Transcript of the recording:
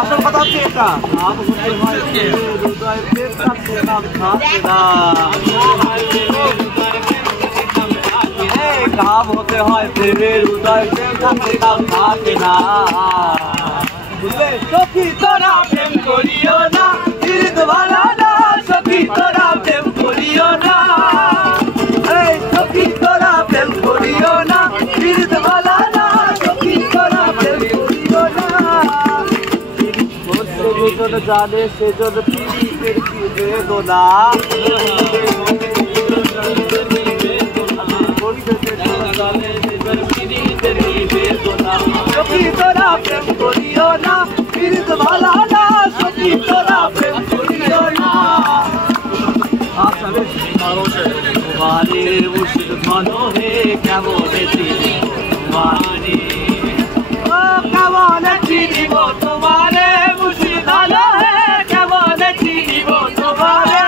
আসল কথা হচ্ছে এটা কাম হতে হয় প্রেমের উদয় থাকে না বুঝলে সখী তোরা প্রেম করিও না ভালো না সখী তোরা প্রেম করিও না সখী তোরা প্রেম করিও না ভালো না সখী তোরা প্রেম করিও না জানে সেজন পীড়িতের কি বেদনা সখী তোরা প্রেম করিও না পীড়িত ভালো না সখী তোরা প্রেম করিও না তোমারে মুর্শিদ ভালো হে কেমন চিনিব তোমারে মুর্শিদ ভালো হে কেমন চিনিব তোমারে